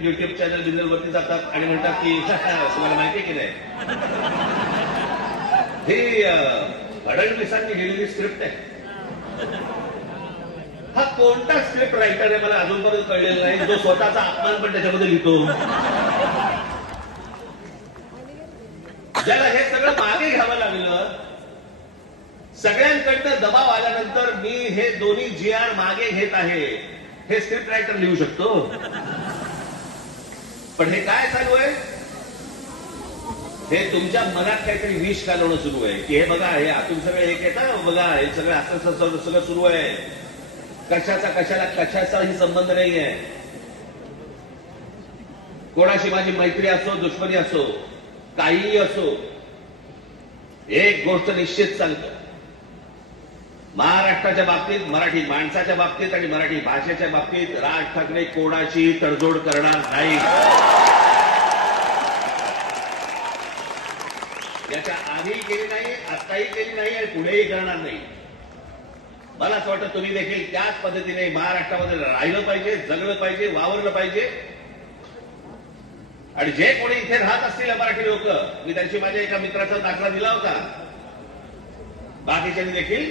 YouTube channel business वरती जातात आणि म्हणतात की तुम्हाला माहिती की नाही? हे फडणवीसांनी लिहिलेली स्क्रिप्ट आहे. हा कोणता स्क्रिप्ट रायटर आहे मला अजूनपर्यंत कळलेला नाही. जो स्वतःचा अपमान पण त्याच्यामध्ये लिहितो. ज्याला हे सगळं मागे घ्यावं लागलं सगळ्यांकडनं दबाव आल्यानंतर मी हे दोन्ही जी आर मागे घेत आहे. हे स्क्रिप्ट रायटर लिहू शकतो? पण हे काय चालू आहे? हे तुमच्या मनात काहीतरी विष घालवणं सुरू आहे. की हे बघा हे आतून सगळं एक येतं हो, बघा हे सगळं असं सगळं सगळं सुरू आहे. कशाचा कशाला कशाचाही संबंध नाही आहे. कोणाशी माझी मैत्री असो दुश्मनी असो काहीही असो एक गोष्ट निश्चित सांगतो. महाराष्ट्राच्या बाबतीत मराठी माणसाच्या बाबतीत आणि मराठी भाषेच्या बाबतीत राज ठाकरे कोणाची तडजोड करणार नाही. याच्या आधी केली नाही आताही केली नाही आणि पुढेही करणार नाही. मला असं वाटतं तुम्ही देखील त्याच पद्धतीने महाराष्ट्रामध्ये राहिलं पाहिजे जगलं पाहिजे वावरलं पाहिजे. आणि जे कोणी इथे राहत असतील मराठी लोक मी त्यांची माझ्या एका मित्राचा दाखला दिला होता. बाकीच्यांनी देखील